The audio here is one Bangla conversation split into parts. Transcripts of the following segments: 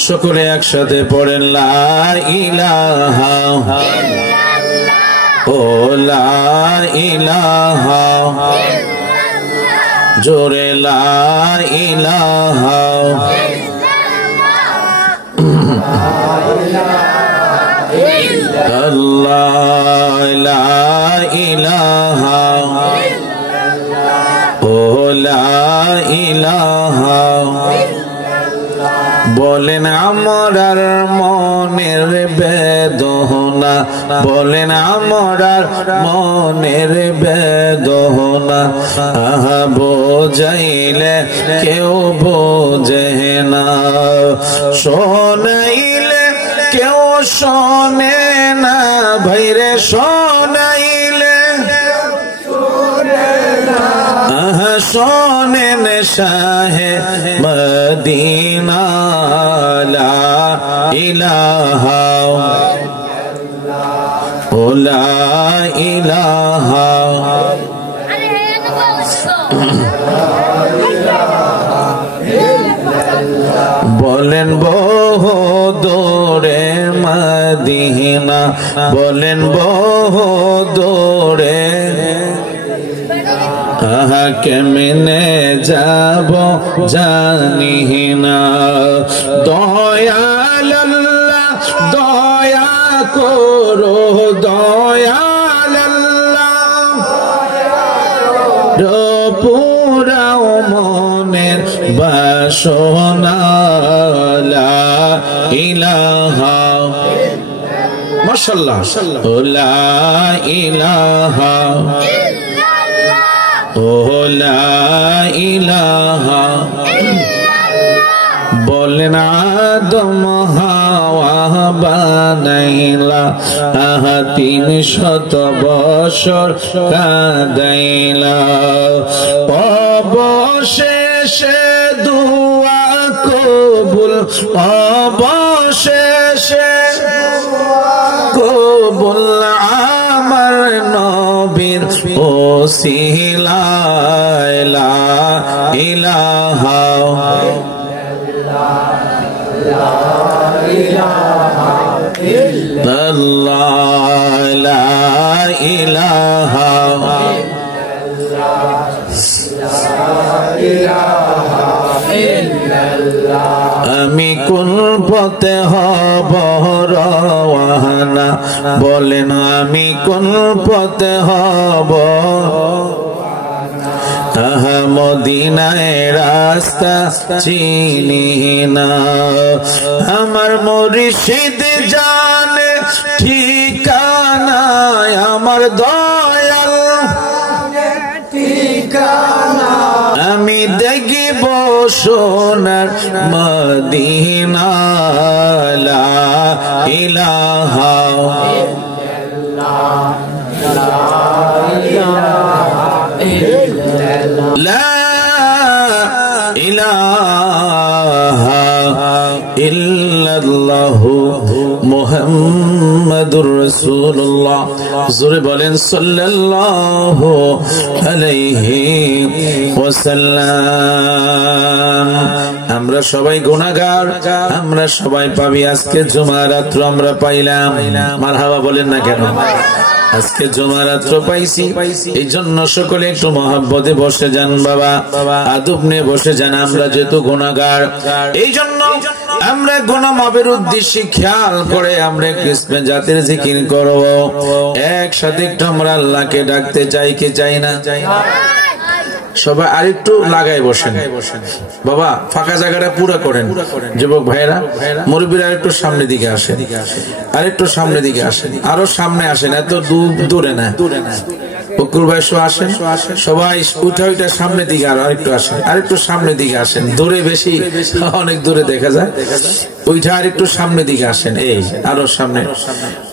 সকলে একসাথে পড়েন লা ইলাহা ও লা ইলাহা জোরে লা ইলাহা আল্লাহ লা ইলাহা ও লা ইলাহা বলেন আমরার মনের বেদনা বলেন আমরার মনের বেদনা আহা বোঝাইলে কেউ বোঝে না শোনাইলে কেউ শোনে না ভাইরে শোনাইলে শোনেন শাহে মদিনা লা ইলাহা ও লা ইলাহা বলেন বহু দূরে মদিনা বলেন বহু দূরে আহা কেমনে যাব জানি না দয়াল আল্লাহ দয়া করো দয়াল আল্লাহ পুরাও মনের বাসনা লা ইলাহা মাশাআল্লাহ লা ইলাহা ও লা ইলাহা বলেন আদম হাওয়া বানাইলা আহা 300 বছর কাদাইলা অবশেষে দুয়া কবুল অবশেষে কবুল আমার নবীর ওসিলা লা ইলাহা ইল্লাল্লাহ লা ইলাহা আমি কোন পথে হব রওয়ানা বলেন আমি কোন পথে হব মদিনায় রাস্তা চিনি না আমার মুর্শিদ জানে ঠিকানা আমার দয়াল ঠিকানা আমি দেখিব সোনার মদিনা লা ইলাহা লা ইলাহা ইল্লাল্লাহু মুহাম্মাদুর রাসূলুল্লাহ জোরে বলেন সাল্লাল্লাহু আলাইহি ওয়াসাল্লাম আমরা সবাই গুনাহগার আমরা সবাই পাবি আজকে জুমা রাত্র আমরা পাইলাম মারহাবা বলেন না কেন আজকে জুমা রাত্র পাইছি এই জন্য সকলে একটু মহব্বতে বসে যান বাবা আদব নিয়ে বসে যান আমরা যেহেতু গুনাহগার এই জন্য আমরা গুনাহ মাপের উদ্দেশ্যে খেয়াল করে আমরা কৃষ্ণ জাতির জিকির করব একসাথে একটু আমরা আল্লাহকে ডাকতে চাই কি চাই না সবাই আরেকটু লাগাই বসেন বাবা ফাঁকা জায়গাটা পুরো করেন যুবক ভাইরা মুরব্বীরা আরেকটু সামনে দিকে আসেন আরেকটু সামনে দিকে আসেন আরো সামনে আসেন এত দূরে না বকুর ভাই আসেন সবাই উঠা উঠা সামনে দিকে আরেকটু আসেন আরেকটু সামনে দিকে আসেন দূরে বেশি অনেক দূরে দেখা যায় ওইটা আরেকটু সামনে দিকে আসেন এই আরো সামনে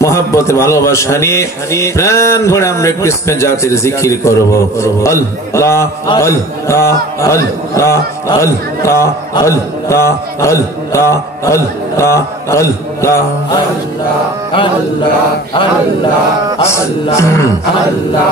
মহব্বতে ভালোবাসা নিয়ে প্রাণ ভরে আমরা কৃষ্ণ জাতির জিকির করব আল্লাহ আল্লাহ আল্লাহ আল্লাহ আল্লাহ আল্লাহ আল্লাহ আল্লাহ আল্লাহ আল্লাহ আল্লাহ আল্লাহ